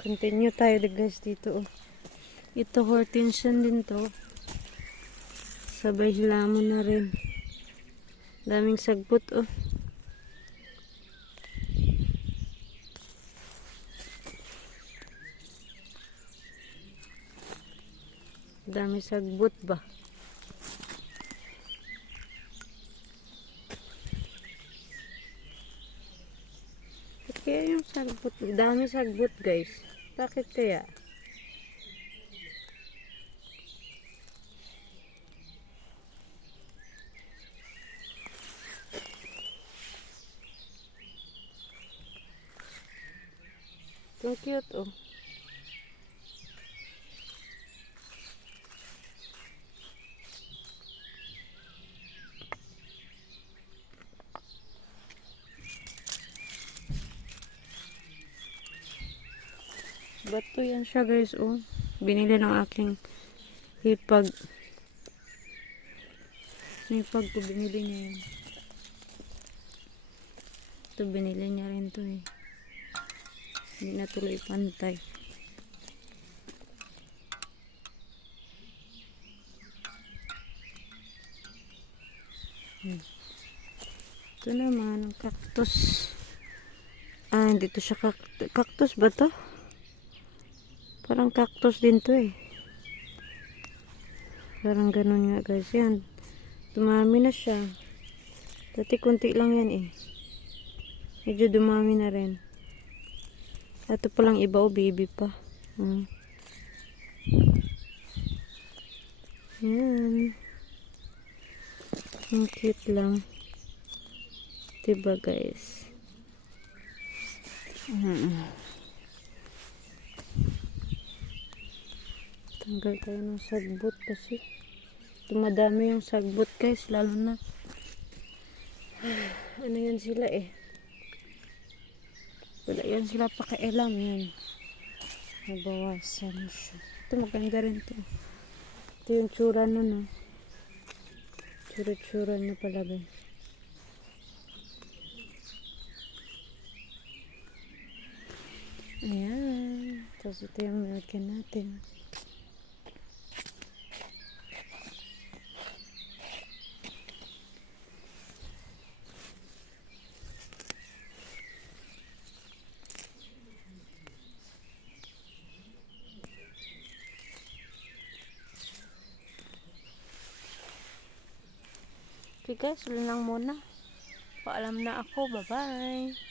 Continue tayo guys dito. Oh. Ito hortensian din to. Sabay hilamon na rin. Daming sagbot oh. Dami sagbot ba? Kaya yung sagbot, dami sagbot guys. Bakit kaya? Ang cute oh. Bato yan siya guys oh. Binili ng aking hipag. Hipag ko binili niya yan. Ito binili niya rin to eh. Hindi na tuloy pantay. Ito naman ang cactus. Ah, hindi to siya cactus ba to? Parang cactus din to eh. Parang ganun nga guys. Yan. Dumami na siya. Dati kunti lang yan eh. Medyo dumami na rin. Ito palang iba o baby pa. Yan. Ang cute lang. Diba guys? Tanggal tayo ng sagbot kasi tumadami yung sagbot guys. Lalo na ano yan sila eh. Wala yan sila pakialam yan. Nabawasan siya. Ito maganda rin to. Ito yung tsura nun. Tsura-tsura na pala guys. Ayan. Tapos ito yung nilagyan natin. Okay guys, ulit lang muna. Paalam na ako. Bye-bye.